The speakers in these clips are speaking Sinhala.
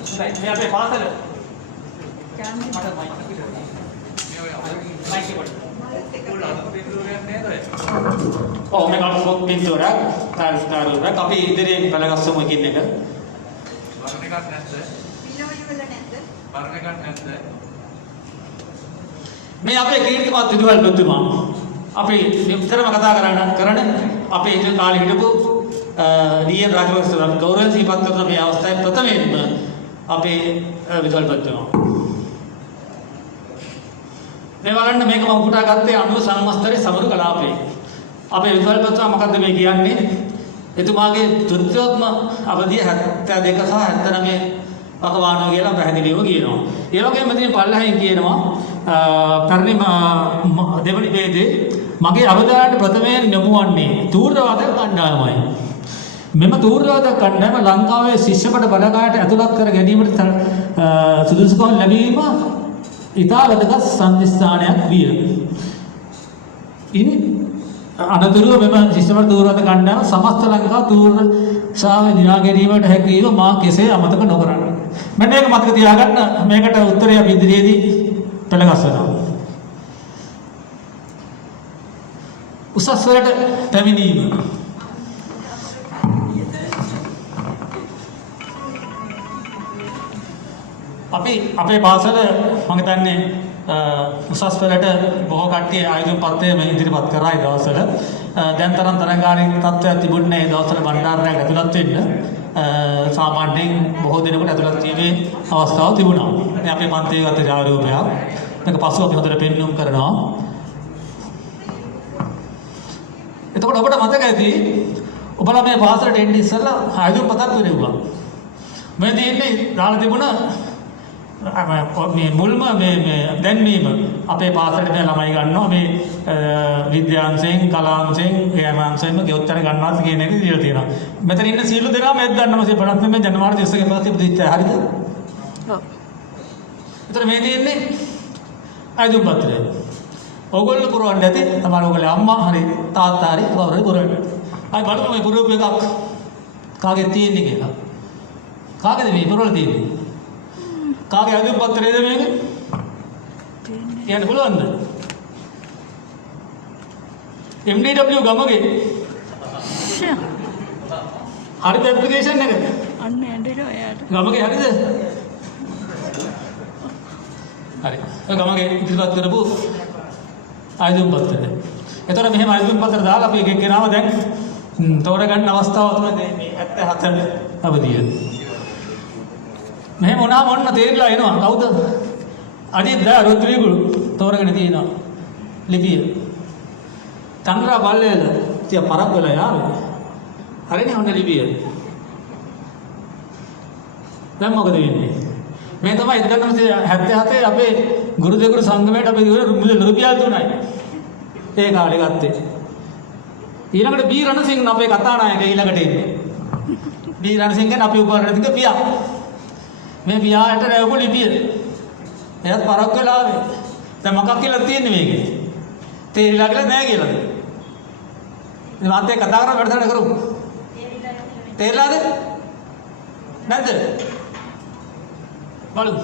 मैं अपने पास है Oh, मैं आपको pintura taruh tapi dari pelaga semua gini kan मैं आपे कीर्ति बात दिवाल बद्दुमा आपे निम्तर मकता करने आपे जो काल हिडपु रियल राजवंश गौरव सी बात करना मैं अवस्था है प्रथम आपे विजुअल बद्दुमा मैं वालन में कम उठा करते अनु समस्तरे समरू कलापे आपे विजुअल बद्दुमा मकद्दे में किया ने itu मागे दुर्योत्म अवधिය 72 සහ 79 පකවානෝ කියලා පැහැදිලිව කියනවා. ඒ වගේම මෙතන පල්ලෙහින් කියනවා පරිණි දෙවනි වේදේ මගේ අවධානයට ප්‍රථමයෙන් යොමු වන්නේ තූර්යවාද කණ්ඩායමයි. මෙම තූර්යවාද කණ්ඩායම ලංකාවේ ශිෂ්‍යපට බලකායට ඇතුළත් කර ගැනීමට සුදුසුකම් ලැබීම ඉතා වැදගත් සම්දිස්ථානයක් විය. අනතුරුව මෙම ශිෂ්‍යපට තූර්යවාද කණ්ඩායම සමස්ත ලංකාව තූර්යසාවේ දිනා ගැනීමට හැකියව මා කෙසේ අමතක නොකරන්න. මෙන්න මේක මතක තියාගන්න මේකට උත්තරය අපි ඉදිරියේදී පෙළගස්සනවා. උසස් වලට පැමිණීම. අපි අපේ පාසල මම හිතන්නේ උසස් වලට බොහෝ කට්ටිය ආයුධ පත්‍රයම ඉදිරිපත් කරා ඒ දවස්වල. දැන් තරම් තරංගාරී තත්ත්වයක් තිබුණේ ඒ දවස්වල බණ්ඩාරණයක් ඇතුළත් වෙන්න. සාමාන්‍යයෙන් බොහෝ දෙනෙකුට ඇතුළත් වීමේ අවස්ථාවක් තිබුණා. මේ අපේ පන්තියේ ගත ජාරූපයක්. මේක පසුව අපි හොඳට පෙන්වුම් කරනවා. එතකොට ඔබට මතක ඇති ඔබලා මේ පාසලට එන්නේ ඉස්සෙල්ලා ආයුධ පතක් වෙනවා. මේ තියෙන්නේ දාලා තිබුණ මේ මුල්ම මේ දැන්වීම අපේ පාසලට මේ ළමයි ගන්නවා මේ විද්‍යාංශයෙන් කලාංශයෙන් ගෑමාංශයෙන්ම ගෙවත්තර ගන්නවා කියන එක දීලා තියෙනවා. මෙතන ඉන්න සියලු දෙනා මේක ගන්නවා 50 මේ ජනවාරි 31 පස්සේ ප්‍රතිචාර හරිද? ඔව්. ඒතර මේ තියෙන්නේ ආයුධ පත්‍රය. ඕගොල්ලෝ පුරවන්න ඇති තමයි ඕගොල්ලෝ අම්මා හරි තාත්තා හරි කවුරුහරි පුරවන්න. ආයි බලමු මේ පුරවපු එකක් කාගේ තියෙන්නේ කියලා. කාගේද මේ පුරවලා තියෙන්නේ? කාගේ ආයුධ පත්‍රයේද මේක? කියන්න පුළුවන්ද? MDW ගමගේ. හරිද ඇප්ලිකේෂන් එක? අන්න ඇඬෙනවා එයාට. ගමගේ හරිද? හරි. ඔය ගමගේ ඉදිරිපත් කරපු ආයුධ පත්‍රය. එතකොට මෙහෙම ආයුධ පත්‍ර දාලා අපි එක එක්කෙනාම දැන් තෝරගන්න අවස්ථාව තමයි මේ 77 අවදිය. මෙහෙම වුණාම ඔන්න තේරිලා එනවා කවුද? අදිත් රුද්‍රීගුරු තෝරගෙන තියෙනවා ලිපිය. චන්ද්‍රා බල්ලේල තිය පරක් වෙලා යාවේ. හරිනේ ඔන්න ලිපිය. දැන් මොකද වෙන්නේ? මේ තමයි 1977 අපේ ගුරු දෙගුරු සංගමයට අපි රුපියල් 3යි. ඒ කාලේ ගත්තේ. ඊළඟට බී රණසිංහ අපේ කතානායක ඊළඟට එන්නේ. බී රණසිංහ ගැන අපි උපරණතික පියා. මේ පියාට රැවපු ලිපිය. එයාත් පරක් වෙලා ආවේ. දැන් මොකක් කියලා තියෙන්නේ මේකේ? තේරිලා කියලා නෑ කියලාද? ඉතින් මාත් එක්ක කතා කරලා වැඩසටහන කරමු. තේරිලාද? නැද්ද? බලමු.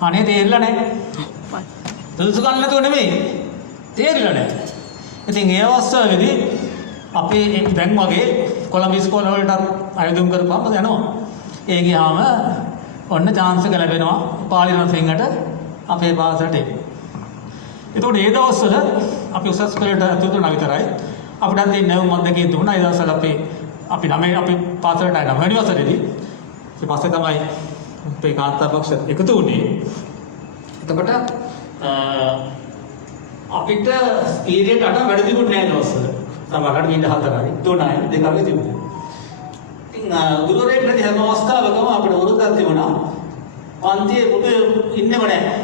අනේ තේරිලා නැහැ. සුදුසුකම් නැතුව නෙමෙයි. තේරිලා නැහැ. ඉතින් ඒ අවස්ථාවේදී අපි දැන් වගේ කොළඹ ඉස්කෝල වලට ආයුධම් කරපුවාම යනවා. ඒ ගියාම ඔන්න chance එක ලැබෙනවා පාලි රණසිංහට අපේ පාසලට එන්න. ඒතකොට ඒ දවස්වල අපි උසස් පෙළට ඇතුළු වුණා විතරයි. අපිට අද නැවුම් අද්දකේ දුන්නා. ඒ දවස්වල අපි ළමයි අපි පාසලට ආවා 9 වෙනි වසරේදී. ඊට පස්සේ තමයි අපේ කාන්තා පක්ෂ එකතු වුණේ. එතකොට අපිට පීරියඩ් 8 වැඩ තිබුණේ නැහැ දවස්වල. සමහරකට මිනිත් 4යි 3යි 2යි තිබුණේ. ඉතින් ගුරුවරයෙක් නැති හැම අවස්ථාවකම අපිට වරුද්දක් තිබුණා. පන්තියේ පුදු ඉන්නේම නැහැ.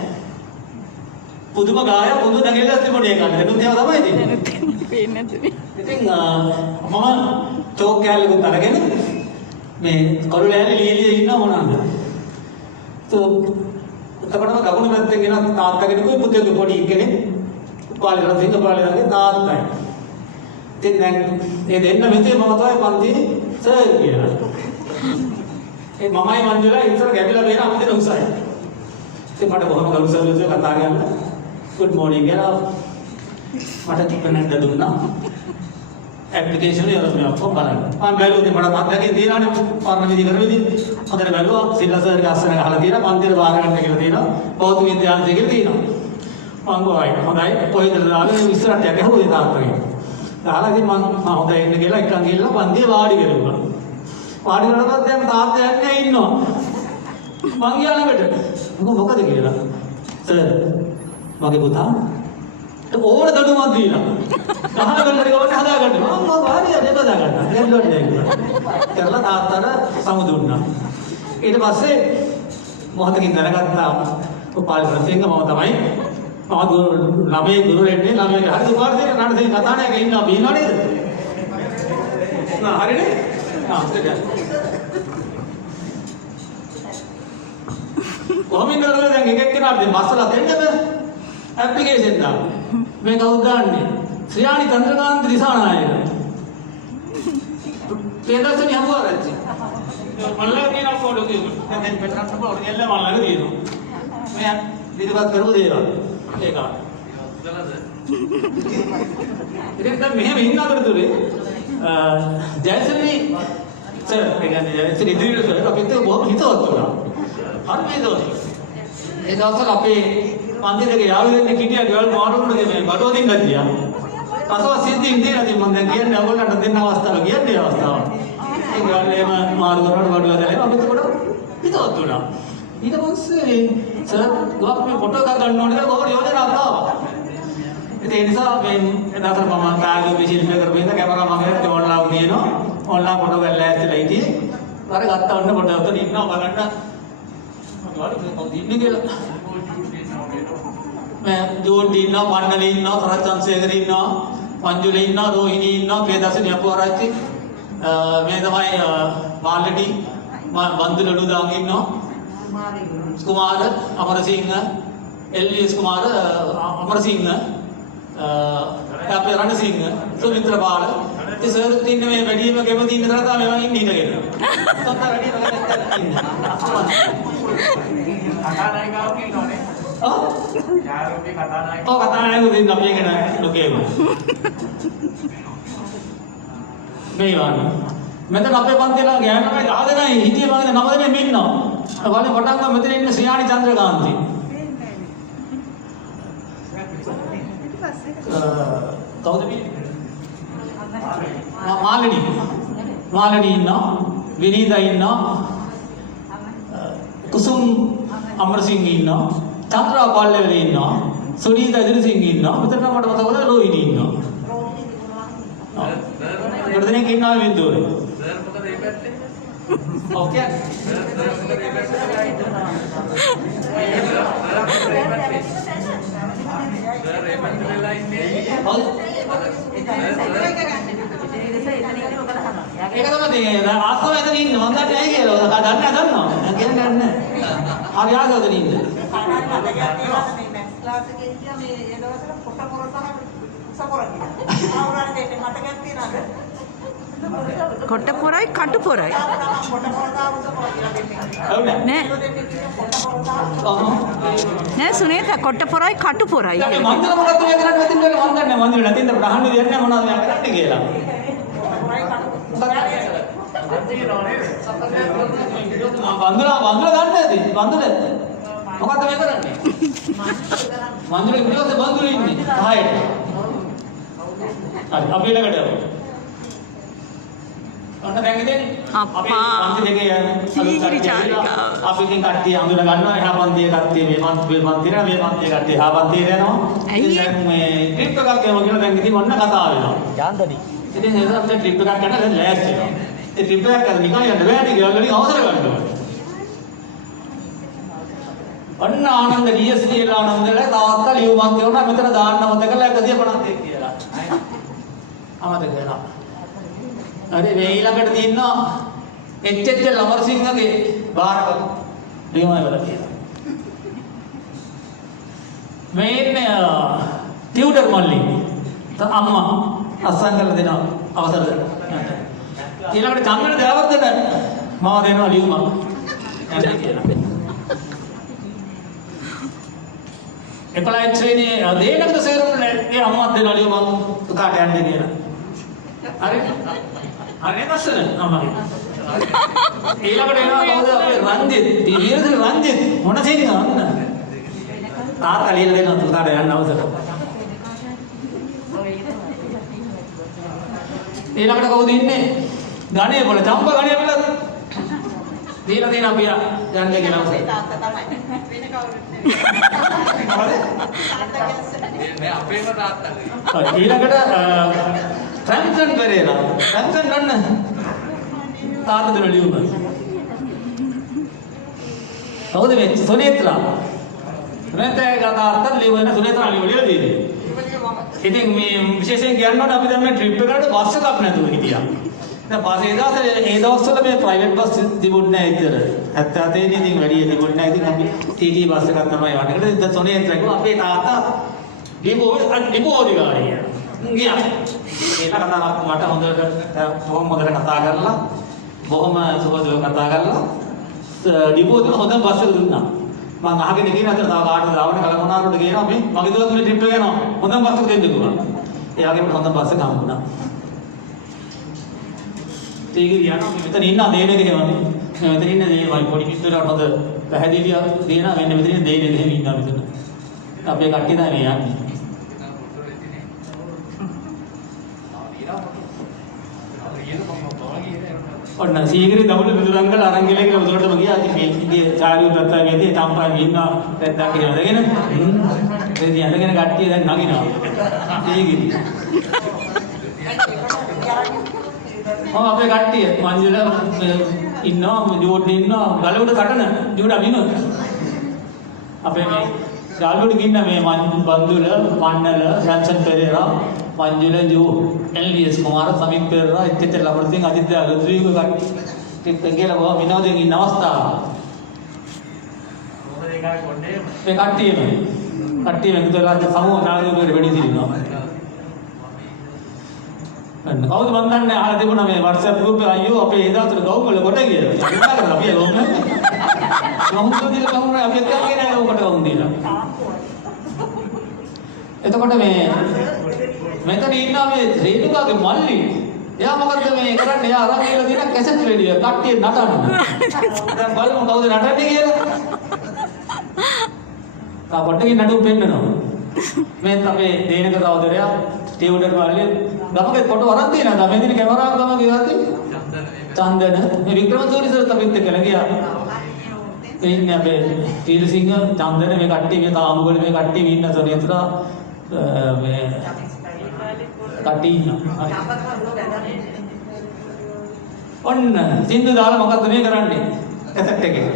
පුදුම ගාය පුදු නැගිලා තිබුණේ ඒකට. එනුත් ඒවා තමයි තියෙන්නේ. පේන්නේ නැතුනේ. ඉතින් මම චෝක් කෑල්ලකුත් අරගෙන මේ කළු ලෑලි ලීලියේ ඉන්න මොනවාද? එතකොටම ගගුණ පැත්තෙන් එන තාත්තා කෙනෙකුයි පුතෙකුයි පොඩි කෙනෙක් පාලි රණසිංහ පාලිලාගේ තාත්තයි. ඉතින් දැන් මේ දෙන්න මෙතේ මම තමයි පන්තියේ සර් කියලා. ඒ මමයි මංජුලා ඉස්සර ගැටිලා බේන අපි දෙන උසයි. ඉතින් මට බොහොම ගරු සර්විස් කතා කරන්න. good morning කියලා මට ටිකනක් දුන්නා. ඇප්ලිකේෂන් එක මම ඔක්කොම බලන්න. මම බැලුවා මට මතකයෙන් තියෙනවානේ පරණ විදි කරන විදි. හොඳට බැලුවා සිල්ලා සර්ගේ අස්සන ගහලා තියෙනවා. පන්තිර බාර ගන්න කියලා තියෙනවා. භෞතික විද්‍යාංශය කියලා තියෙනවා. මම ගෝයි හොඳයි කොහෙද දාලා ඉස්සරහට යගේ හොදේ තාත්තගේ. දාලා ඉතින් මම හොඳයි එන්න කියලා එකන් ගිහලා පන්තියේ වාඩි වෙරුවා. වාඩි වෙනකොට දැන් තාත්තා යන්නේ ඉන්නවා. මං ගියා ළඟට. මොකද කියලා. සර් මගේ පුතා ඕන දඩුවමක් දීලා. ගහන ගල්ලට ගවන්න හදා ගන්නවා. මම වාඩිය දෙපදා ගන්නවා. දෙල්ලොත් දෙන්නවා. කරලා තාත්තට සමුදුන්නා. ඊට පස්සේ මොහොතකින් දැනගත්තා උපාලි ප්‍රතිංග මම තමයි ළමයේ ගුරු රෙන්නේ ළමයේ හරි උපාලි දෙන්න නඩ දෙන්න කතා නැහැ ඉන්නවා බීනවා නේද? හරිනේ? කොහොමින්ද කරලා දැන් එක එක්කෙනාට දැන් බස්සලා දෙන්න බෑ. ඇප්ලිකේෂන් දාන්න. මේ කවුද දාන්නේ? ශ්‍රියානි චන්ද්‍රකාන්ත දිසානායක. පේදර්ශනි හමුවාරච්චි. මල්ලා කියන ෆෝටෝ කියනවා. දැන් පෙට්‍රන්ට පොර ගියල්ල මල්ලාගේ තියෙනවා. මේ ඉදිරිපත් කරපු දේවල්. ඒක. ඉතින් දැන් මෙහෙම ඉන්න අතරතුරේ ජයශ්‍රී සර් ඒ කියන්නේ ජයශ්‍රී ඉදිරියට අපිට බොහොම හිතවත් වුණා. හරි හිතවත්. ඒ දවස්වල අපේ පන්ති දෙකේ යාළුවෝ දෙන්නෙක් හිටියා ගෙවල් මාරුමුණේ මේ බඩුව දින්න ගියා. පසුව සිද්ධින් තියෙනවා ඉතින් මම දැන් කියන්නේ ඔයගොල්ලන්ට දෙන්න අවස්ථාව කියන්නේ අවස්ථාව. ඒ ගෙවල් එහෙම මාරු කරනකොට බඩුව දැලේ අපිට කොට හිතවත් වුණා. ඊට පස්සේ සර් ගොඩක් මේ ෆොටෝ එකක් ගන්න ඕනේ කියලා කොහොමද යෝජනාවක් ආවා. ඒ නිසා මේ එදාට මම කාර්ය විශේෂ කරපෙන්න කැමරා මගේ ඕන්ලාව් කියනවා. ඕන්ලාව් ෆොටෝ ගන්න ඇස්තලා හිටියේ. අර ගත්ත ඔන්න ෆොටෝ උතන ඉන්නවා බලන්න. මම කවුද ඉන්නේ කියලා. मैं जोड़ी इन्ना पांडली इन्ना सरत चंद्रशेखर इन्ना मंजुली इन्ना रोहिणी इन्ना प्रियदर्शनी अपुराची मैं तमाई मालडी बंधुलडु दांग इन्ना कुमार अमरसिंह एलवीएस कुमार अमरसिंह अपने रणसिंह सुमित्र बाल इस सर तीन में बैठी में केवल तीन तरह था मैं इन नहीं लगे तो अंदर बैठी oh katanya itu din tapi kena lukai mah මේවාන මෙතන අපේ පන්තිලා ගෑනු කයි ආදෙනයි හිටියේ මගේ නම දෙන්නේ මින්නවා. වලේ පටන් ගම මෙතන ඉන්න ශ්‍රියානි චන්ද්‍රකාන්ති. කවුද මේ? මාලනි ඉන්නවා. විනීතා ඉන්නවා. කුසුම් අමරසිංහ ඉන්නවා. චන්ද්‍රා පල්ලෙවල ඉන්නවා. සුනීතා ඉදිරිසිංහ ඉන්නවා. මෙතන මට මතකද රෝහිණී ඉන්නවා. Kerjanya kita window. Oke. Kita sama dia. Aku itu ini, mana dia ini loh. Kadang kadang no. Yang kan? Hari ada tu ini. කොට්ටපොරයි කටුපොරයි නෑ සුනේතා කොට්ටපොරයි කටුපොරයි මන්දිර මොකක්ද මේ කරන්නේ මෙතන වල මන් දන්නේ මන්දිර නැතිද ප්‍රහන්න දෙන්නේ මොනවද මම කරන්නේ කියලා වන්දන ගන්න ඇති වන්දන මොකක්ද මේ කරන්නේ මන්දිර ඉන්නවද වන්දන ඉන්නේ ආයෙත් හරි අපි ළඟට යමු ඔන්න දැන් ඉතින් අපි පන්ති දෙකේ අපි ඉතින් කට්ටිය හඳුනා ගන්නවා එහා පන්තියේ කට්ටිය මේ පන්තියේ මේ පන්තියේ කට්ටිය එහා පන්තියට යනවා ඉතින් දැන් මේ ට්‍රිප් එකක් යමු කියලා දැන් ඉතින් ඔන්න කතා වෙනවා යාන්දනි ඉතින් ඒක අපිට ට්‍රිප් එකක් ගන්න දැන් ලෑස්ති වෙනවා ඒ ට්‍රිප් එකක් කරලා නිකන් යන්න බෑනේ කියලා වලින් අවසර ගන්න ඕනේ ඔන්න ආනන්ද ඩීඑස් කියලා ආනන්දලා තාත්තා ලියුමක් කියනවා මෙතන දාන්න මතකලා 151 කියලා අමතක වෙනවා अरे वे ඊළඟට තියෙනවා එච්.එච්. අමරසිංහගේ බාරක ලියුමයි වල තියෙනවා මේ ඉන්නේ ටියුටර් මල්ලි අම්මා අස්සන් කරලා දෙනවා අවසර දෙන්න ඊළඟට චන්දන දේවර්ධන මම දෙනවා ලියුමක්. යන්න කියලා. 11 ශ්‍රේණියේ දේනකට සේරුම් ඒ අම්මත් දෙනවා ලියුමක් පුතාට යන්න කියලා. හරි? හරි නැසන අම්මගේ. ඊළඟට එනවා කවුද අපේ රංජිත්. ඊළඟට රංජිත් මොන තේිනවද අන්න. තාත්තා ලියලා දෙනවා පුතාට යන්න අවසර. ඊළඟට කවුද ඉන්නේ? ගණේ වල චම්ප ගණේ වල දීලා දෙන අපි යන්න කියලා අවසර. තාත්තා තමයි. වෙන කවුරුත් නෙවෙයි. මේ අපේම තාත්තා. ඊළඟට ෆ්‍රැන්ක්ලින් පෙරේරා. ෆ්‍රැන්ක්ලින් ගන්න. තාත්තා දෙන ලියුම. කවුද මේ සුනේත්‍රා? සුනේත්‍රා තාත්තා ලියුම සුනේත්‍රා ලියලා දෙන්නේ. ඉතින් මේ විශේෂයෙන් කියන්න අපි දැන් මේ ට්‍රිප් එකකට බස් එකක් නැතුව හිටියා. දැන් පස්සේ ඒ දවස්වල මේ ප්‍රයිවට් බස් තිබුණේ නැහැ ඉතර. 77 දී ඉතින් වැඩි තිබුණේ නැහැ. ඉතින් අපි TT බස් එකක් තමයි වඩනකොට ඉතින් සොනේත්‍රා කිව්වා අපේ තාත්තා ඩිපෝ අධිකාරිය. ගියා. ඒක කතාවක් මට හොඳට කතා කරලා බොහොම සුබදව කතා කරලා ඩිපෝ දෙන හොඳ බස් එක දුන්නා. මම අහගෙන ගිහින් අතට තව කාටද ආවනේ කලමනාරුවට ගේනවා මේ මගේ දවස් ට්‍රිප් එක යනවා හොඳම බස් එක දෙන්න කිව්වා. එයාගෙම හොඳම බස් එක හම්බුණා. ඊගේ යනවා මෙතන ඉන්න දේනේ කියවන්නේ. මෙතන ඉන්න දේ පොඩි පිටුරට හොඳ පැහැදිලිය දේනා මෙන්න මෙතන දේනේ දෙහෙම ඉන්නවා මෙතන. අපේ කට්ටිය තමයි මේ යන්නේ. ඔන්න සීගිරි දවුල පිටුරන් කරලා අරන් ගිහලා ඒක උදේටම ගියා. ඉතින් මේ චාරියු දත්තා ගියදී තම්පා ගින්නවා දැක්දා කියලා දෙගෙන. ඉතින් යනගෙන කට්ටිය දැන් නගිනවා. සීගිරි. අපේ කට්ටිය මංජල ඉන්නවා ජෝඩ් ඉන්නවා ගලවුඩ කටන ජෝඩ් අවිනෝ. අපේ මේ ගලවුඩ ගින්න මේ බන්දුල මණ්ඩල රැන්සන් පෙරේරා මංජල ජෝ එල්විස් කුමාර සමිත් පෙරේරා ඉතින් ලබරසිං අදිත්‍ය අලුත්‍රීක කට්ටිය කියලා බව විනෝදයෙන් ඉන්න අවස්ථාව. මොකද ඒකයි කොණ්ඩේ මේ කට්ටිය වෙනදලා සමූහ නායකයෙකුට වෙඩි දිනනවා. කවුද මන් දන්නේ අහලා තිබුණා මේ WhatsApp group එක අයියෝ අපේ ඒ දාතර ගවුම් වල කොට කියලා. මොකද කරලා අපි ගවුම් නැහැ. ගවුම් දෙල ගවුම් නැහැ අපි එක්කගෙන නෑ උකට ගවුම් දීලා. එතකොට මේ මෙතන ඉන්නවා මේ රේණුකාගේ මල්ලි. එයා මොකද මේ කරන්නේ? එයා අරන් කියලා දින කැසට් රේඩියෝ කට්ටිය නටනවා. දැන් බලමු කවුද නටන්නේ කියලා. තා පොඩ්ඩකින් නටුම් පෙන්නනවා. මේ අපේ දේනක සහෝදරයා ටියුටර් වලින් ගමගේ ෆොටෝ අරන් තියෙනවා. මේ දින කැමරාව ගමගේ ගත්තේ. චන්දන මේ වික්‍රමසූරි සර් තමයි එක්ක ගියා. ඉන්නේ අපේ තීරසිංහ චන්දන මේ කට්ටිය මේ තාමුගල මේ කට්ටිය ඉන්න සොරියතර මේ කට්ටිය ඔන්න සින්දු දාලා මොකද්ද මේ කරන්නේ? කැසට් එකේ.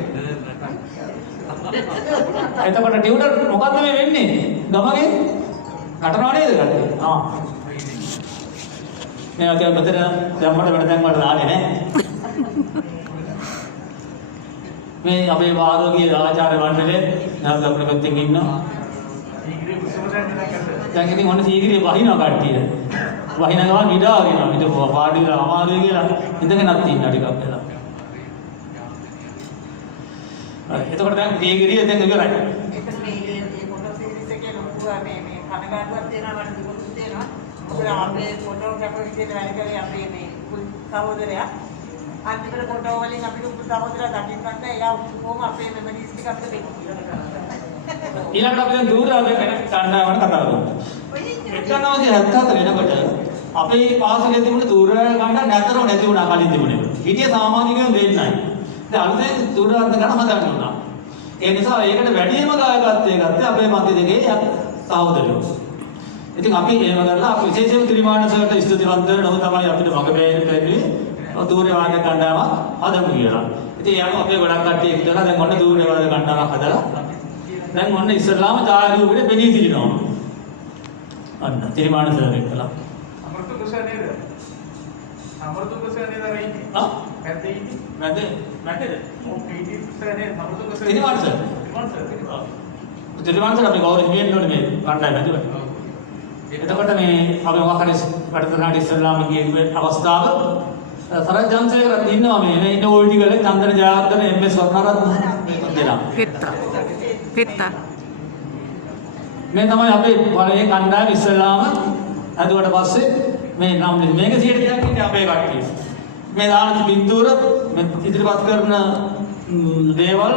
එතකොට ටියුටර් මොකද්ද මේ වෙන්නේ? ගමගේ නටනවා නේද කට්ටිය? මේ වගේ මෙතන දැම්මට වැඩ වලට ආන්නේ නැහැ. මේ අපේ ආරෝග්‍ය ආචාර්ය මණ්ඩලයේ නායක අපේ පැත්තෙන් ඉන්නවා. දැන් ඉතින් ඔන්න සීගිරිය වහිනවා කට්ටිය. වහින ගමන් ඉඩාගෙනවා. ඊට පාඩිලා අමාරුයි කියලා ඉඳගෙනත් ඉන්නවා ටිකක් වෙලා. එතකොට දැන් සීගිරිය දැන් ඉවරයි. ඒක මේ මොටර් සීරීස් එකේ ලොකු මේ කනගාටුවක් තියෙනවා මට දුක තියෙනවා. මොකද අපේ ෆොටෝ කැපර් විදිහට වැඩ කරේ අපේ මේ සහෝදරයා. අන්තිමට ෆොටෝ වලින් අපිට උපු සහෝදරයා දකින්න ගත්තා. එයා කොහොම අපේ මෙමරිස් ටික අපිට දෙන්න. ඊළඟට අපි දැන් දූර කණ්ඩායමකට කතා කරමු. 1974 වෙනකොට අපේ පාසලේ තිබුණ දූර කණ්ඩායම නැතරම නැති වුණා කලින් තිබුණේ. හිටිය සාමාන්‍යයෙන් දෙන්නයි. දැන් අලුතෙන් දූර කණ්ඩායම හදන්න උනා. ඒ නිසා ඒකට වැඩිම දායකත්වයේ ගත්තේ අපේ පන්ති දෙකේ සහෝදරයෝ. ඉතින් අපි එහෙම කරලා අපි විශේෂයෙන් ත්‍රිමාණ සර්ට ස්තුතිවන්ත වෙනවා තමයි අපිට මග බැලුවේ දූරේ වාද කණ්ඩායමක් හදමු කියලා. ඉතින් යාම අපේ ගොඩක් කට්ටිය එකතුලා දැන් ඔන්න දූරේ වාද කණ්ඩායමක් හදලා දැන් ඔන්න ඉස්සරලාම චාරියුගේ බෙනී සිටිනවා. අන්න ත්‍රිමාණ සර් එක්කලා. අමරතුංග සර් නේද? අමරතුංග සර් නේද වෙන්නේ? පැත්තේ ඉන්නේ. මැදේ. ඔව් පීටි සර් නේද? අමරතුංග සර්. ත්‍රිමාණ සර්. ත්‍රිමාණ සර් අපි ගෞරවයෙන් ඉන්නෝනේ මේ කණ්ඩායම ඇතුළේ. එතකොට මේ අපි මොකක් හරි වැඩසටහනට ඉස්සරලාම ගිය අවස්ථාව සරත් ජන්සේකරත් ඉන්නවා මේ ඉන්න ඕල්ටි ගල චන්දන ජයවර්ධන එම්.එස්. වර්ණරත්න මේ දෙනා. පෙත්තා. මේ තමයි අපේ පළවෙනි කණ්ඩායම ඉස්සෙල්ලාම හදුවට පස්සේ මේ නම් මේක 100ක් ඉන්නේ අපේ කට්ටිය. මේ දාන පින්තූර මේ ඉදිරිපත් කරන දේවල්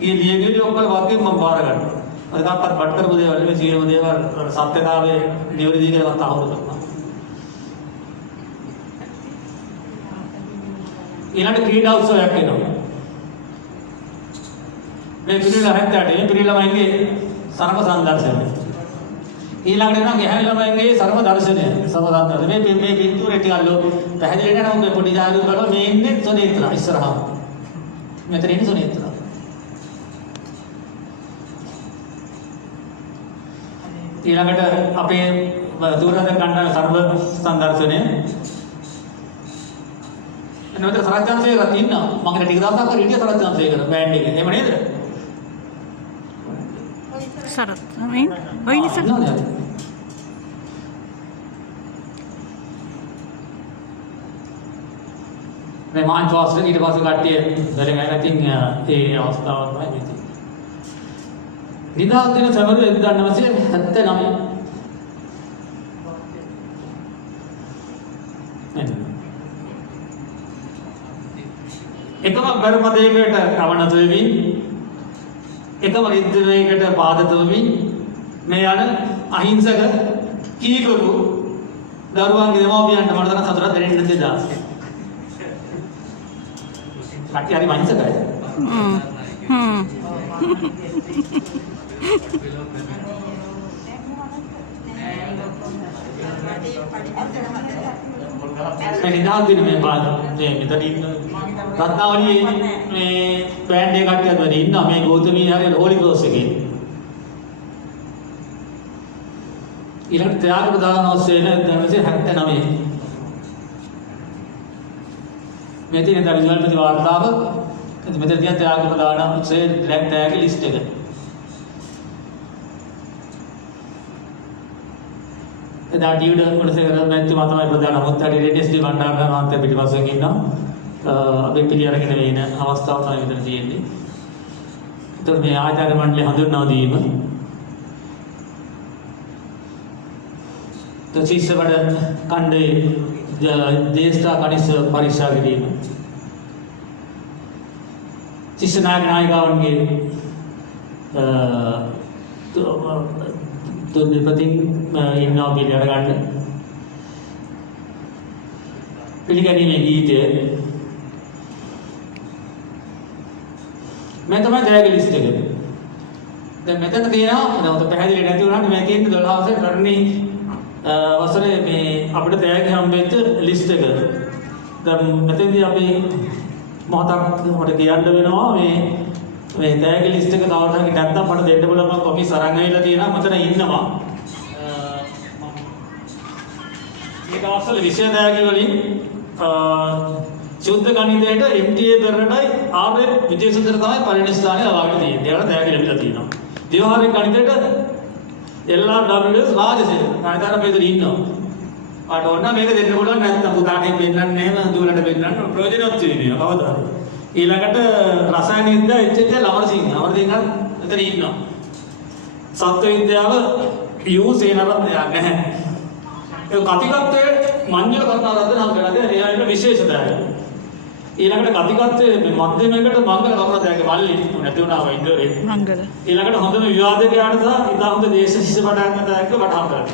ලියවිලි ඔක්කොම වගේ මම බාර ගන්නවා. ඒකක්වත් බඩ කරපු දේවල් නෙවෙයි සියලුම දේවල් සත්‍යතාවයේ නිවැරදි කියලා මම අහුරු කරනවා. ඊළඟ ක්‍රීඩා උත්සවයක් එනවා. මේ පිළිල 78 පිළිල ළමයින්ගේ සරම සංදර්ශනය. ඊළඟට එනවා ගැහැණි ළමයින්ගේ සරම දර්ශනය. සමදන්ත මේ පින්තූරේ ටිකක් පැහැදිලි වෙනවා නම් පොඩි ජාතික බලව මේ ඉන්නේ සොනේත්‍ර ඉස්සරහා. මෙතන ඉන්නේ සොනේත්‍ර. ඊළඟට අපේ දූරදර්ශන කණ්ඩායම සර්ව සංදර්ශනය. එනකොට සරච්චන්සේකරත් ඉන්නවා. මම ටික දවසක් කර හිටිය සරච්චන්සේකර බෑන්ඩ් එකේ. එහෙම නේද? සරත්. ඔය නිසා මේ මාංච වාස්තේ ඊට පස්සේ කට්ටිය දැලගෙන ඉතින් ඒ අවස්ථාවක් තමයි මේ තියෙන්නේ. නිදහස් දින සැමරුව 1979 එකම බර්මදයකට අවනත වෙමින් එකම රිද්මයකට පාදත වෙමින් මේ යන අහිංසක කීකරු දරුවන්ගේ දෙමව්පියන්ට මට තරම් සතුටක් දැනෙන්නේ නැති දාස්. කට්ටිය හරි අහිංසකයි. මේ නිදහස් දින මේ මෙතන ඉන්න රත්නාවලියේ මේ බෑන්ඩ් එක කට්ටියක් වැඩි ඉන්නවා මේ ගෞතමී හරියට හෝලි ක්‍රෝස් එකේ. ඊළඟ ත්‍යාග ප්‍රදානෝත්සවය 1979. මේ තියෙන විදුහල්පති වාර්තාව මෙතන තියෙන ත්‍යාග ප්‍රදානෝත්සවයේ ටැග් ලිස්ට් එක. එදා ඩිවිඩර් කොටසේ කරන්නේ තමයි ප්‍රධාන අමුත්තටි රේඩියස්ටි බණ්ඩාර මහත්තයා පිටිපස්සෙන් ඉන්නවා. අපි පිළි අරගෙන ඉන අවස්ථාව තමයි මෙතන තියෙන්නේ. ඒතර මේ ආචාර්ය මණ්ඩලය හඳුන්වා දීම. ශිෂ්‍ය බඩ ඛණ්ඩයේ දේශා කනිෂ පරීක්ෂා කිරීම. ශිෂ්‍ය නායකයන්ගේ දෙපතින් ඉන්නවා පිළිගන්න ගන්න. පිළිගැනීමේ ගීතය මේ තමයි ටැග් ලිස්ට් එක. දැන් මෙතන තියෙනවා නැවත පැහැදිලි නැති වුණාට මේ තියෙන 12 වසරේ රණී වසරේ මේ අපිට ටැග් හම්බෙච්ච ලිස්ට් එක. දැන් මෙතෙන්දී අපි මොහොතක් මට කියන්න වෙනවා මේ ටැග් ලිස්ට් එක කවුරුහරි නැත්නම් මට දෙන්න බලපන් අපි සරන් ඇවිල්ලා තියෙනවා මෙතන ඉන්නවා. මේ දවස්වල විෂය ටැග් වලින් සුද්ධ ගණිතයට MTA පෙරණටයි ආර්.එෆ්. විජේසුන්දර තමයි පළවෙනි ස්ථානය ලබාගෙන තියෙන්නේ. ඒකට ටැග් ලැබිලා තියෙනවා. ව්‍යවහාරික ගණිතයට LRWS රාජසේන ගණිතකාර මෙතන ඉන්නවා. ආට ඕන මේක දෙන්න පුළුවන් නැත්නම් පුතාට පෙන්නන්නේ නැහැ දුවලට පෙන්නන්න ප්‍රයෝජනවත් වෙනවා කවදාද. ඊළඟට රසායන විද්‍යාව එච්.එච්. ලවරසිංහ අවර්ධිකන් එතන ඉන්නවා. සත්ත්ව විද්‍යාව යූ සේනරත්න නැහැ. ඒ කතිකත්වයේ මඤ්ඤල කරුණාරත්න නම් කරලා එයාට විශේෂතාවය. ඊළඟට කතිකත්වයේ මේ මධ්‍යමයකට මංගල කරුණාරත්නගේ මල්ලි නැති වුණා වයින්දරේ. මංගල. ඊළඟට හොඳම විවාදකයාට සහ ඉතා හොඳ දේශ ශිෂ්‍ය පටාංගතයක වටහා කරගන්න.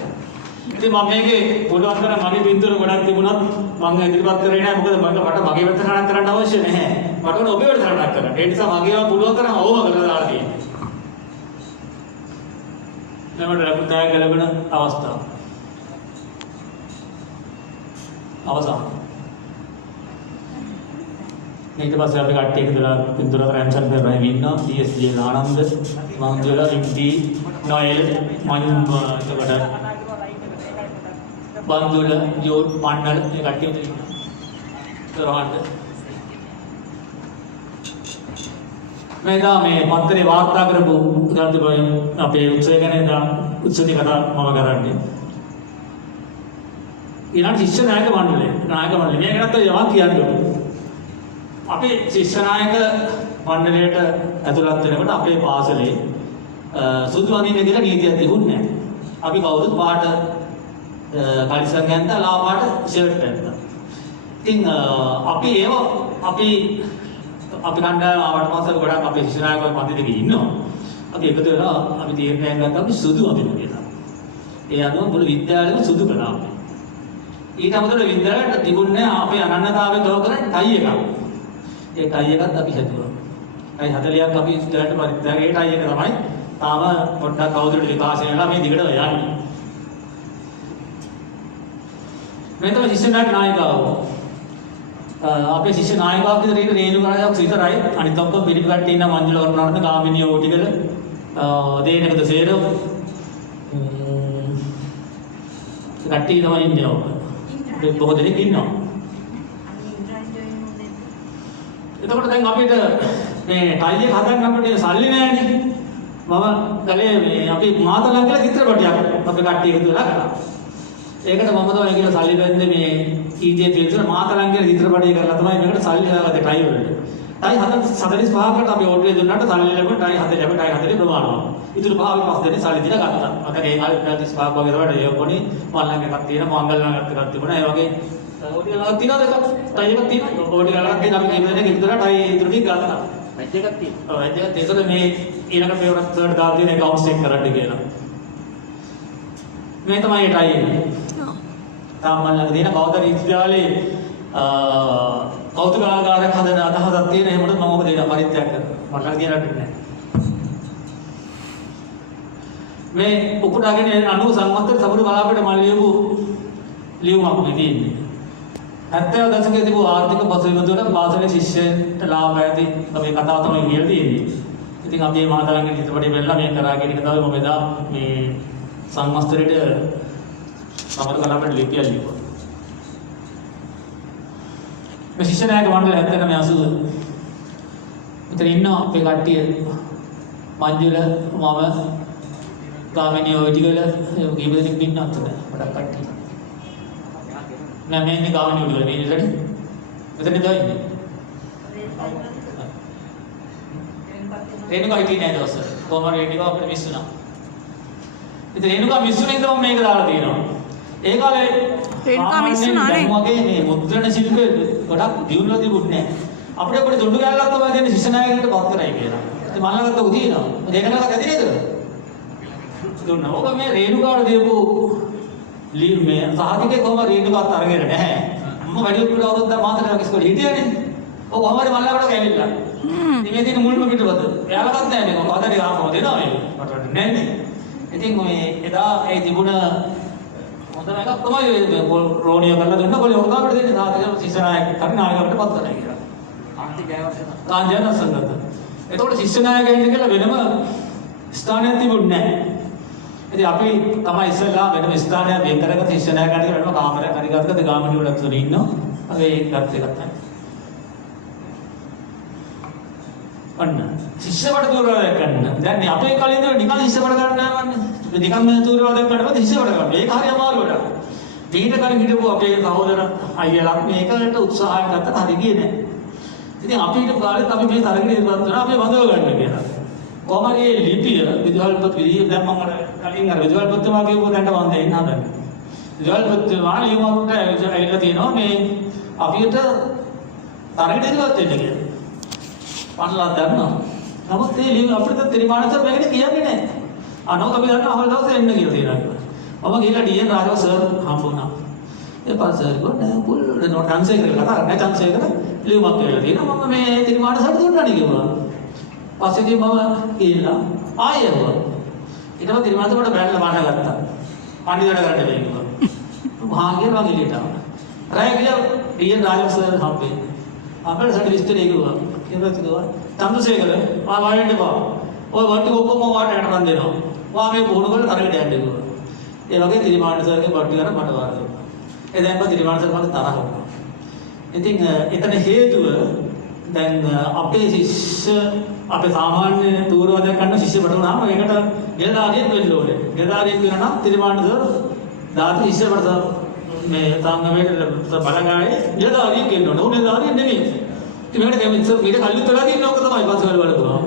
ඉතින් මම මේකේ පොඩ්ඩක් කරා මගේ පින්තූර ගොඩක් තිබුණත් මම ඉදිරිපත් කරේ නැහැ මොකද මට මගේ වැඩ තරණක් කරන්න අවශ්‍ය නැහැ. මට ඕන ඔබේ වැඩ තරණක් කරන්න. ඒ නිසා මගේව පුළුවන් තරම් ඕම කරලා දාලා තියෙනවා. නමඩ ලකුණා ගලබන අවස්ථාව. අවසන්. ඊට පස්සේ අපි කට්ටිය එකතුලා පින්තූර රැන්සල් කරලා ඉන්නවා. TSJ ආනන්ද මංජුල ඉම්ටි නොයල් එතකොට බන්දුල යෝඩ් මණ්ඩල මේ කට්ටිය ඉන්නවා. මේ පත්තරේ වාර්තා කරපු උදාහරණ අපේ උත්සවය ගැන උත්සවී කතා මම කරන්නේ. ඊළඟ ශිෂ්‍ය නායක මණ්ඩලය. මේක නැත්නම් යමක් කියන්නේ. අපේ ශිෂ්‍ය නායක මණ්ඩලයට ඇතුළත් වෙනකොට අපේ පාසලේ සුදු අඳින්න කියලා නීතියක් තිබුණේ නැහැ. අපි කවුරුත් පාට කලිසම් ගන්නවා ලා පාට ෂර්ට් ගන්නවා. ඉතින් අපි කණ්ඩායම ආවට පස්සේ ගොඩක් අපේ ශිෂ්‍ය නායකයෝ පන්තියේ ඉන්නවා. අපි එකතු වෙලා අපි තීරණයක් ගත්තා අපි සුදු අඳින්න කියලා. ඒ අනුව මුළු විද්‍යාලෙම සුදු කළා අපි. ඊට අමතරව විද්‍යාලයට තිබුණේ අපේ අනන්‍යතාවය තව කරන්නේ ටයි එකක්. ඒ ටයි එකත් අපි හදුවා. ටයි 40ක් අපි ඉස්තරට පරිත්‍යාග ඒ ටයි එක තමයි තාම පොඩ්ඩක් අවුරුදු විකාශය වෙලා මේ දිගට යන්නේ. මේ තමයි ශිෂ්‍ය නායකව. අපේ ශිෂ්‍ය නායකව විතර රේණුකාවක් විතරයි. අනිත් ඔක්කොම පිළිපැට්ට ඉන්න මංජුල කරුණාරත්න ගාමිණී ඕටිගල දේනකද සේරව කට්ටිය තමයි ඉන්නේ ඔබ. බොහෝ දෙනෙක් ඉන්නවා. එතකොට දැන් අපිට මේ ටයි එක හදන්න අපිට සල්ලි නැහැනේ. මම ගලේ මේ අපි මාතලන් කියලා චිත්‍රපටයක් අපේ කට්ටිය එකතු වෙලා කරා. ඒකට මම තමයි කියලා සල්ලි බැන්දේ මේ ඊජේ තියෙන මාතලන් කියලා චිත්‍රපටය කරලා තමයි මේකට සල්ලි දාගත්තේ ටයි වලට. ටයි 45කට අපි ඕඩර් දුන්නාට සල්ලි ලැබුණ ටයි 40 ප්‍රමාණවත්. ඉතුරු 5 දෙනෙක් සල්ලි දීලා ගත්තා. අත ඒ කාලේ 35ක වගේ තමයි ඒ පොඩි මල්ලන් එකක් තියෙනවා මංගල් නම් එකක් තිබුණා. ඒ වගේ ඕඩර් එකක් තියෙනවා දෙකක්. ටයි එකක් තියෙනවා. ඕඩර් එකක් තියෙන අපි මේ දෙනෙක් ඉතුරු ටයි ඉතුරු ටික ගත්තා. වැජ් එකක් තියෙනවා. වැජ් එකක් ඒසොද මේ ඊළඟ පේවරක් තර්ඩ් දාලා තියෙන accounts check කරන්න කියලා. මේ තමයි ටයි එක. තාමල්ලක තියෙන බෞද්ධ විද්‍යාලයේ කෞතුකාගාරයක් හදන අදහසක් තියෙන එහෙමද මම ඔබ දෙන්න පරිත්‍යාග කරනවා. මට කියලා නැහැ. මේ උපුටාගෙන අනුව සම්මත සමුළු කලාපයට මල් ලියපු ලියුමක් මේ තියෙන්නේ. 70 දශකයේ තිබූ ආර්ථික පසුබිමට පාසලේ ශිෂ්‍යයන්ට ලාභ ඇති මේ කතාව තමයි කියලා තියෙන්නේ. ඉතින් අපි මේ මාතලන්ගේ චිත්‍රපටය බලලා මේ කරා කියන එක තමයි මම එදා මේ සම්මස්තරයට සමහර කලාපයට ලිපියක් ලියුවා. මේ ශිෂ්‍ය නායක මණ්ඩලය 79 80 මෙතන ඉන්න අපේ කට්ටිය මංජුල මම ගාමිණී ඔයිටිගල කීප දෙනෙක් ඉන්නවා අතට ගොඩක් කට්ටිය. නෑ මේ ඉන්නේ ගාමිණී ඔයිටිගල මේ ඉන්නලනේ. මෙතන ඉඳලා රේණුකා හිටියේ නෑ දවස් වල. කොහොම රේණුකා අපිට මිස් වුණා. ඉතින් රේණුකා මිස් වුණේ ඉඳන් මේක දාලා තියෙනවා. ඒ කාලේ රේණුකා මිස් වුණා නේ. වගේ මේ මුද්‍රණ ශිල්පේ ගොඩක් දියුණුවලා තිබුණේ නෑ. අපිට පොඩි දුඩු ගැල්ලක් තමයි දෙන්නේ ශිෂ්‍ය නායකයෙකුට පත් කරයි කියලා. ඉතින් මල්ලකට උ තියෙනවා. දෙන්නකට ඇති නේද? දුන්නා. ඔක මේ රේණුකාට දීපු මේ සාහිත්‍යයේ කොහොම රේණුකාත් අරගෙන නැහැ. මම වැඩි උඩ අවුරුද්දක් මාතලක ඉස්කෝලේ හිටියනේ. ඔව් අමාරු මල්ලකට ගෑවිලා. ඉතින් මේ තියෙන මුල්ම පිටපත. එයාලවත් නැහැ නේ. මොකද අද ආපහු දෙනවා මේ. මට නැහැ. ඉතින් මේ එදා ඒ තිබුණ හොඳම එකක් තමයි රෝණිය කරලා දුන්න කොලේ ඔකාවට දෙන්නේ සාහිත්‍ය ශිෂ්‍ය නායක කර්ණායකට පත් කරලා කියලා. කාන්ජයන සංගත. එතකොට ශිෂ්‍ය නායකයන්ට කියලා වෙනම ස්ථානයක් තිබුණේ නැහැ. ඉතින් අපි තමයි ඉස්සෙල්ලා වෙනම ස්ථානයක් වෙන් කරගත්ත ශිෂ්‍ය නායකයන්ට වෙනම කාමරයක් හරි ගත්තද ගාමිණී වල තුන ඉන්නවා. අපි ඒකත් එකක් තමයි. අන්න ශිෂ්‍ය වට දూరుවාදයක් ගන්න. දැන් අපේ කලින් නිකන් ශිෂ්‍ය වට ගන්න නෑමන්නේ. නිකන් මේ දూరుවාදයක් ගන්නකොට ශිෂ්‍ය වට ගන්න. මේක හරි අමාරු වැඩක්. ඊට කලින් හිටපු අපේ සහෝදර අයියලා මේකට උත්සාහයක් ගත්තට හරි ගියේ නෑ. ඉතින් අපිට කාලෙත් අපි මේ තරගෙට ඉවත් වෙනවා අපි වදව ගන්න කියලා. කොහොම හරි මේ ලිපිය විදුහල්පත් විදිහට දැන් මම කලින් අර විදුහල්පත්තුමා කියපුව දැන්ට මම දෙන්න හදන්නේ. විදුහල්පත්තුමා ලියුමකට ඇවිල්ලා තියෙනවා මේ අපිට තරගෙට ඉවත් වෙන්න කියලා. පන්ලා දන්නවා. නමුත් මේ ලියුම අපිට තේරිමානසර් මේකට කියන්නේ නැහැ. අනෝක අපි දන්නවා අවල් දවසේ එන්න කියලා තියෙනවා කියලා. මම ගිහලා ඩීඑන් රාජව සර් හම්බුණා. ඒ පස්සේ ගොඩ පුල් නෝ ට්‍රාන්ස්ලේට් කරලා කතා කරලා ට්‍රාන්ස්ලේට් කරලා ලියුමක් කියලා තියෙනවා. මම මේ තේරිමානසර් දුන්නානේ කිව්වා. පස්සේදී මම ගිහලා ආයෙත් ඊට පස්සේ තේරිමානසර්ට බැලලා මාන ගත්තා. පණ්ඩිතට කරන්න බැහැ. මහාගිය වගේ ලියටා. රාය කියලා ඩීඑන් රාජව සර් හම්බෙන්නේ. අපේ සට විස්තරය කිව්වා. කියලා කිව්වා චන්ද්‍රසේකර ආ වයින්ඩ් බා ඔය වට්ටි ඔක්කොම වාට යන්න රන් දෙනවා වා මේ බොහොම කරලා තරකට යන්න කිව්වා ඒ වගේ තිරිමාන්න සර්ගේ වට්ටි කරා මට වාර දුන්නා ඒ දැන් මම තිරිමාන්න සර් මට තරහ වුණා ඉතින් එතන හේතුව දැන් අපේ ශිෂ්‍ය අපේ සාමාන්‍ය තූරවදයක් ගන්න ශිෂ්‍ය වට වුණාම ඒකට ගෙලදාරියෙක් වෙන්න ඕනේ ගෙලදාරියෙක් වෙනවා නම් තිරිමාන්න සර් දාතු ශිෂ්‍ය වට මේ සංගමයට බලගායේ නිලධාරියෙක් ඉන්න ඕනේ. උන් නිලධාරියෙක් නෙමෙයි. ඉතින් මේකට මීට කල්ලිත් වෙලා තියෙන ඕක තමයි පස්වල බලපුවා.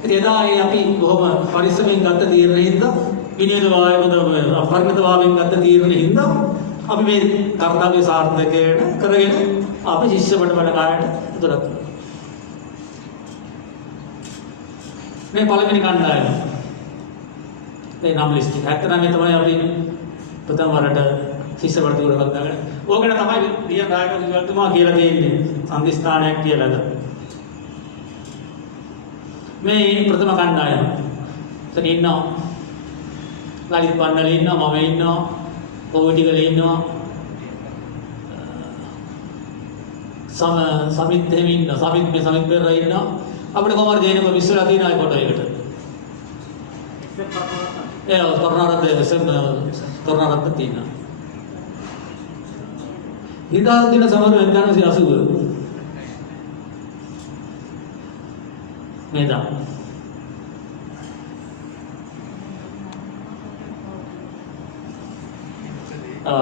ඉතින් එදා අපි බොහොම පරිස්සමෙන් ගත්ත තීරණය හින්දා විනීත වායමද අපරිණත වාමෙන් ගත්ත තීරණය හින්දා අපි මේ කර්තව්‍ය සාර්ථකයෙන් කරගෙන අපි ශිෂ්‍ය බලගායට උදරත්. මේ පළවෙනි කණ්ඩායම. මේ නම් ලිස්ට් එක. 79 තමයි අපි ප්‍රථම වරට ශිෂ්‍ය වර්ග උරගත් ගන්න. ඕකන තමයි ලියන රාජ්‍ය විද්‍යාලතුමා කියලා තියෙන්නේ. සංදිස්ථානයක් කියලාද. මේ ප්‍රථම කණ්ඩායම. එතන ඉන්නවා ලලිත් පන්නල ඉන්නවා, මම ඉන්නවා, පොවිටිකල ඉන්නවා. සමිත් එහෙම ඉන්නවා. සමිත් පෙරර ඉන්නවා. අපිට කොහමද දේනක විශ්වලා තියෙන අය කොට එකට. ඒ තොරණරත් තියෙනවා. හිතාල් දින සමරු 1980 මේදා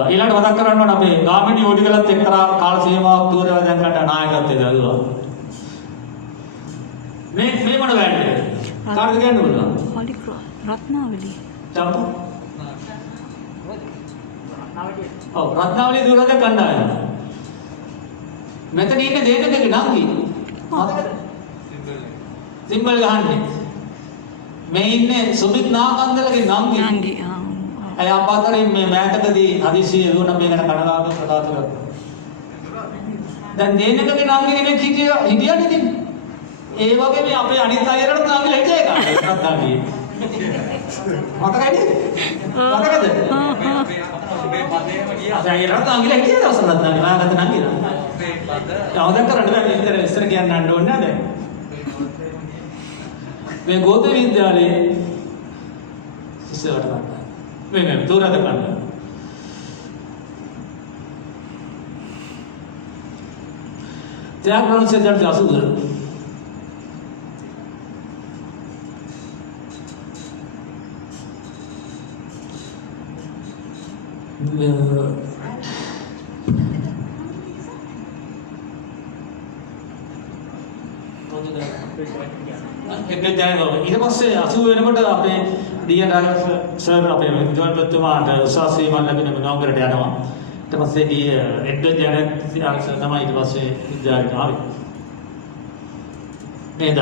ඊළඟට මතක් කරන්න ඕන අපේ ගාමිණී ඕඩිකලත් එක්තරා කාල සීමාවක් දුර දැන් ගන්න නායකත්වයේ දරුවා මේ මොන වැන්නේ කාටද කියන්න ඕන රත්නාවලි චම්පු ඔව් රත්නාවලි දුරද කණ්ඩායම මෙතන ඉන්නේ දේනකගේ නංගි මතකද සිම්බල් ගහන්නේ මේ ඉන්නේ සුමිත් නාගන්දලගේ නංගි අය අපාතරේ මේ මෑතකදී හදිසියෙ වුණ මේකට කනගාටු ප්‍රකාශ කරා දැන් දේනකගේ නංගි කෙනෙක් හිටියනේ ඉතින් ඒ වගේ මේ අපේ අනිත් අයරට නංගිලා හිටියේ කාටද රත්නාවලි මතකයිද මතකද අපේ අයරට නංගිලා හිටියේ දවස් රත්නාවලි මාගත නංගිලා අවදන් කරන්න බෑ විතර ඉස්සර කියන්න යන්න ඕනේ නේද මේ ගෝතම විද්‍යාලයේ ශිෂ්‍යවට ගන්න මේ දුරද ගන්න त्याग से जड़ जासू घर ඊට පස්සේ 80 වෙනකොට අපේ ඩීඑන් රාජස් සර් අපේ විද්‍යාලතුමාට උසාවියේ මම ලැබෙන නෝගරට යනවා. ඊට පස්සේ එඩ්වඩ් ජැනට් ආරක්ෂක තමයි ඊට පස්සේ විද්‍යාලයට ආවේ. නේද?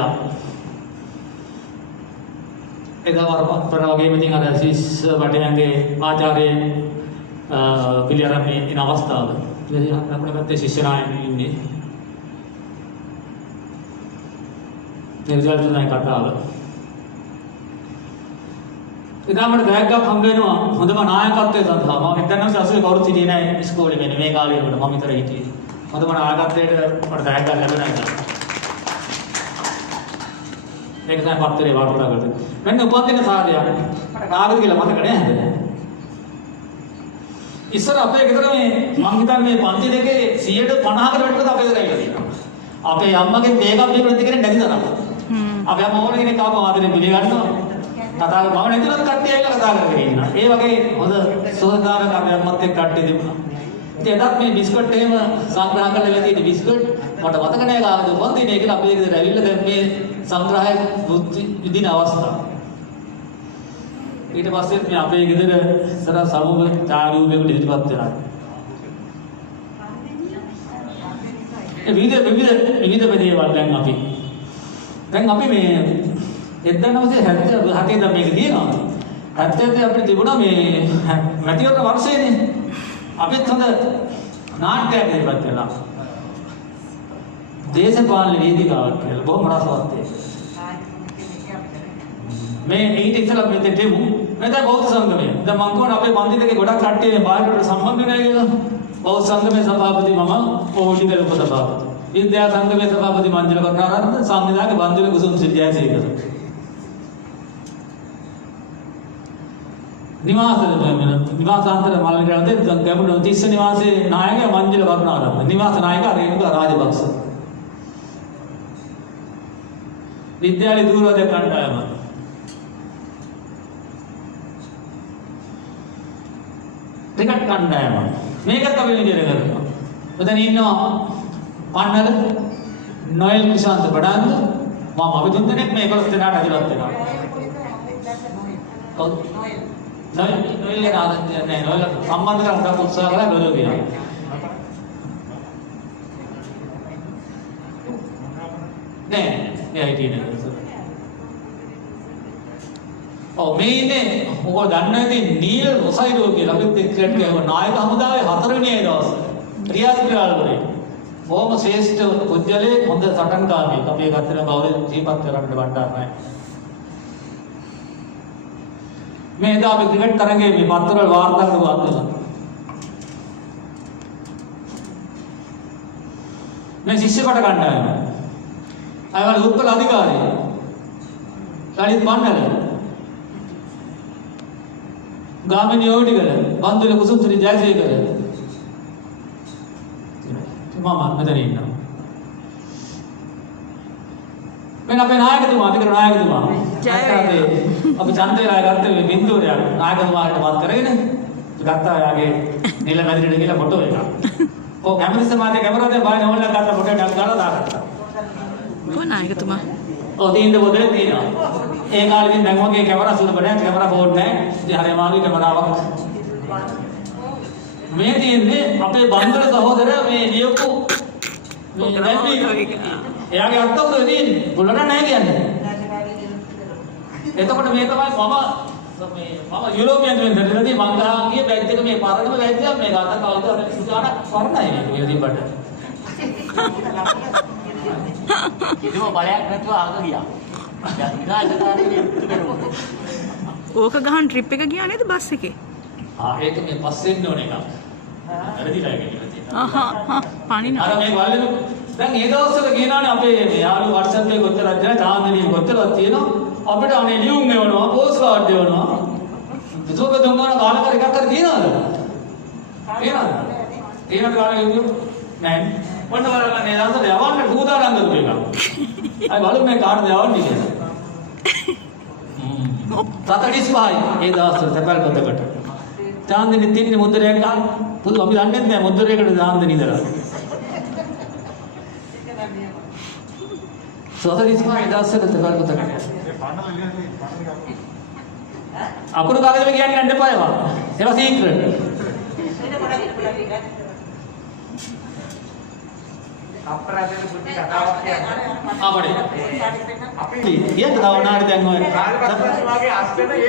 එදා වරපතර වගේම ඉතින් අර සිස් වටයන්ගේ ආචාර්ය පිළිඅරන්නේ ඉන අවස්ථාව. ඉතින් අපේ පැත්තේ ශිෂ්‍යරායන් ඉන්නේ. නිර්ජල් තුනයි කතාව. එදා මට බෑග් එකක් හම්බ වෙනවා හොඳම නායකත්වයේ සඳහා. මම 1980 කවුරුත් හිටියේ නෑ ඉස්කෝලේ මෙන්න මේ කාලේ වල මම විතර හිටියේ. හොඳම නායකත්වයට මට බෑග් එකක් ලැබුණා ඉතින්. මේක තමයි පත්තරේ වාර්තා කරලා. මෙන්න උපදින සාරයක්. මට කාගෙද කියලා මතක නෑ. ඉස්සර අපේ ගෙදර මේ මං හිතන්නේ මේ පන්ති දෙකේ 150කට වැඩිද අපේ ගෙදර ඇවිල්ලා තියෙනවා. අපේ අම්මගේ මේකප් එක නැති කෙනෙක් නැති තරම්. අපේ අම්මා ඕන කෙනෙක් ආවම ආදරෙන් පිළිගන්නවා. කතා කරලා මම නැතිවත් කට්ටිය ඇවිල්ලා කතා කරගෙන ඉන්නවා. ඒ වගේ හොඳ සෝදානක අපේ අම්මත් එක්ක කට්ටිය තිබුණා. ඉතින් එදත් මේ බිස්කට් එහෙම සංග්‍රහ කරලා තියෙන බිස්කට් මට මතක නෑ කාගෙද උපදිනේ කියලා අපේ ගෙදර ඇවිල්ලා දැන් මේ සංග්‍රහය විදින අවස්ථාව. ඊට පස්සේ මේ අපේ ගෙදර සර සමූහ චාරූපයකට ඉදිරිපත් වෙනවා. විවිධ දේවල් දැන් අපි මේ 1977 දැන් මේක දිනනවා 77 අපිට තිබුණා මේ මැතිවරණ වර්ෂයේනේ අපිත් හොඳ නාට්‍යයක් ඉදිරිපත් කළා දේශපාලන වේදිකාවක් කියලා බොහොම රසවත් ඒක මේ ඊට ඉස්සෙල්ලා මෙතන දෙමු නැත්නම් බෞද්ධ සංගමය දැන් මම කියනවා අපේ පන්ති දෙකේ ගොඩක් කට්ටිය මේ බාහිරට සම්බන්ධ නැහැ කියලා බෞද්ධ සංගමේ සභාපති මම ඕඩිකල් උපසභාපති විද්‍යා සංගමේ සභාපති මංජුල කරුණාරත්න සංවිධායක බන්දුල කුසුම් සිරියසේකර නිවාසාන්තර මල්ලිකරන්ද ගැඹුරු තිස්ස නිවාසයේ නායක මංජුල කරුණාරත්න නිවාස නායක රේණුකා රාජපක්ෂ විද්‍යාලය දූරවද කණ්ඩායම ක්‍රිකට් කණ්ඩායම මේකත් අපි විදියට කරනවා. මෙතන ඉන්නවා පන්නල නොයල් කුෂාන්ත බඩන්ද මම අපි තුන් දෙනෙක් මේ 11 දෙනාට ඇතුළත් වෙනවා. කවුද? නොයල් ගැන ආදන්නේ නැහැ. නොයල් සම්බන්ධ කරගන්න උත්සාහ කළා නොයල් කියනවා. නෑ මේ IT නේ. ඔව් මේ ඉන්නේ ඔයගොල්ලෝ දන්නා ඇති නීල් රොසයිඩෝ කියලා අපිත් එක්ක ගියා නායක හමුදාවේ 4 වෙනි දවස් රියාස් පිරාල්වලේ බොහොම ශ්‍රේෂ්ඨ පුජ්‍යලේ හොඳ සටන්කාමියෙක් අපේ ගත්තන ගෞරවය ජීවත් කරන්න වඩා නැහැ මේ දා අපි ක්‍රිකට් තරගයේ මේ පත්තරවල වාර්තා කරුවා මේ ශිෂ්‍ය කොට ගන්නවා අයවල උත්කල අධිකාරිය ලලිත් මණ්ඩල ගාමිණී ඕඩිගල බන්දුල කුසුම්ත්‍රි ජයසේකර මම මෙතන ඉන්නවා මෙන්න අපේ නායකතුමා අධිකරණ නායකතුමා අපි ඡන්දේලා ගත්තේ මේ බින්දුවරයක් නායකතුමාට වත් කරගෙන ගත්තා යාගේ නිල මැදිරියට ගිහලා ෆොටෝ එකක් ඔව් කැමරා සමාජයේ කැමරාවේ බාහිර ඕනලා ගත්ත ෆොටෝ එකක් දාලා දාගත්තා කොහොම නායකතුමා ඔව් තියෙන පොතේ තියෙනවා ඒ කාලේ ඉතින් දැන් වගේ කැමරා සුලබ නැහැ කැමරා බෝඩ් නැහැ ඉතින් හරිය මාගේ කැමරාවක් මේ තියෙන්නේ අපේ බන්දුල සහෝදරයා මේ ලියපු මේ දැම්මි එයාගේ අත්ත උඩ තියෙන්නේ බුලන නැහැ කියන්නේ එතකොට මේ තමයි මම යුරෝපියන් වෙන්දරදී මං ගාගේ බැච් එක මේ පරණම බැච් එක මේ ගාත කවුද අර සුජාන පරණයි මේ තිබ්බට කිසිම බලයක් නැතුව ආග ගියා. ඕක ගහන් ට්‍රිප් එක ගියා නේද බස් එකේ? ඒක මේ පස්සෙන් ඕන එකක්. වැඩිලා ගිහින් තියෙනවා. පණින. අර මේ වලලු දැන් ඒ දවස්වල කියනවානේ අපේ මේ යාළු WhatsApp එකේ කොච්චරක් දෙනා තාන්දනිය කොච්චරක් තියෙනවා අපිට අනේ ලියුම් එවනවා පෝස්ට් කාඩ් එවනවා. විසෝක දුන්නා කාලකර එකක් කර තියනවද? තියනවද? තියනද කාලේ නෑ. ඔන්න බලන්න මේ දවස්වල යවන්න පුදානම් කරපු එක. අය බලමු මේ කාර්යය යවන්නේ කියලා. 7:25යි ඒ දවස්වල තැපැල් පොතකට. ඡාන්දිනි තින්නේ මුද්දරයක් ගන්න. පුදු අපි දන්නේ නැහැ මුද්දරයකට ඡාන්දිනි ඉඳලා. 7:25යි දවස්වල තැපැල් පොතකට. අකුරු කාගේද කියන්නේ යන්න එපා ඒවා. ඒවා සීක්‍රට්. අපරාධයේ පුංචි කතාවක් කියන්නේ. අපඩේ. අපි කියන්න තවනාට දැන් ඔය කාර්යකර්තාවගේ අස්තන ඒ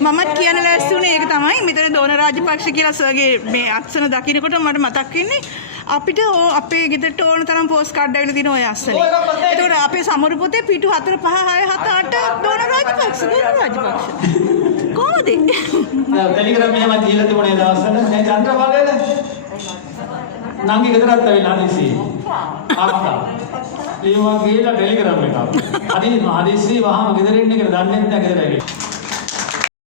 මමත් කියන ලෑස්ති උනේ ඒක තමයි. මෙතන දෝන රාජපක්ෂ කියලා සර්ගේ මේ අත්සන දකින්නකොට මට මතක් වෙන්නේ අපිට අපේ ගෙදරට ඕන තරම් පෝස්ට් කාඩ් ඇවිල්ලා තියෙන ඔය අස්සනේ. ඒකට අපේ සමරු පොතේ පිටු 4 5 6 7 8 දෝන රාජපක්ෂ කොහොමද? ටෙලිග්‍රෑම් මෙහෙම දීලා තිබුණේ දවස්වල මේ චන්ද්‍රපාලේද නංගි ගෙදරත් ඇවිල්ලා හදිසි ආත්තා ලියුමක් ගිහලා ටෙලිග්‍රෑම් එකක් හදිසි වහම ගෙදර ඉන්න එක දන්නේ නැහැ ගෙදර ඇවිල්ලා